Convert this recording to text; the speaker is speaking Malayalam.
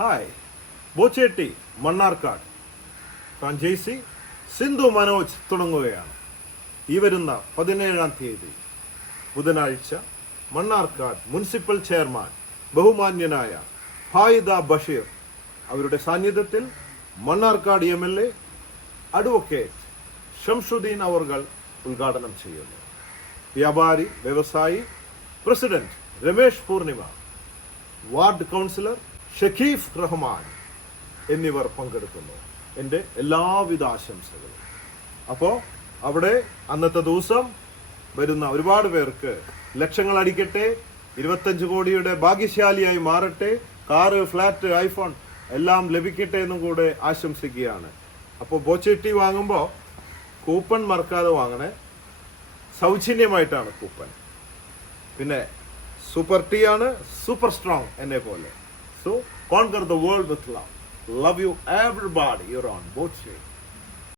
ഹായ്, ബോച്ചേട്ടി മണ്ണാർക്കാട് ഫ്രാഞ്ചൈസി സിന്ധു മനോജ് തുടങ്ങുകയാണ്. ഈ വരുന്ന 17-ാം തീയതി ബുധനാഴ്ച മണ്ണാർക്കാട് മുനിസിപ്പൽ ചെയർമാൻ ബഹുമാന്യനായ ഹായിദ ബഷീർ അവരുടെ സാന്നിധ്യത്തിൽ മണ്ണാർക്കാട് MLA അഡ്വക്കേറ്റ് ഷംസുദ്ദീൻ അവർകൾ ഉദ്ഘാടനം ചെയ്യുന്നു. വ്യാപാരി വ്യവസായി president Ramesh Poornima, ward councillor Shakeef Rahman എന്നിവർ പങ്കെടുക്കുന്നു. എൻ്റെ എല്ലാവിധ ആശംസകളും. അപ്പോൾ അവിടെ അന്നത്തെ ദിവസം വരുന്ന ഒരുപാട് പേർക്ക് ലക്ഷങ്ങൾ അടിക്കട്ടെ, 25 കോടിയുടെ ഭാഗ്യശാലിയായി മാറട്ടെ, കാറ്, ഫ്ലാറ്റ്, ഐഫോൺ എല്ലാം ലഭിക്കട്ടെ എന്നും കൂടെ ആശംസിക്കുകയാണ്. അപ്പോൾ ബോച്ചേട്ടി വാങ്ങുമ്പോൾ കൂപ്പൺ മറക്കാതെ വാങ്ങണേ. സൗജന്യമായിട്ടാണ് കൂപ്പൺ. പിന്നെ സൂപ്പർ ടീ ആണ്, സൂപ്പർ സ്ട്രോങ് എന്നെ പോലെ. So conquer the world with love. Love you everybody. You're on Boche.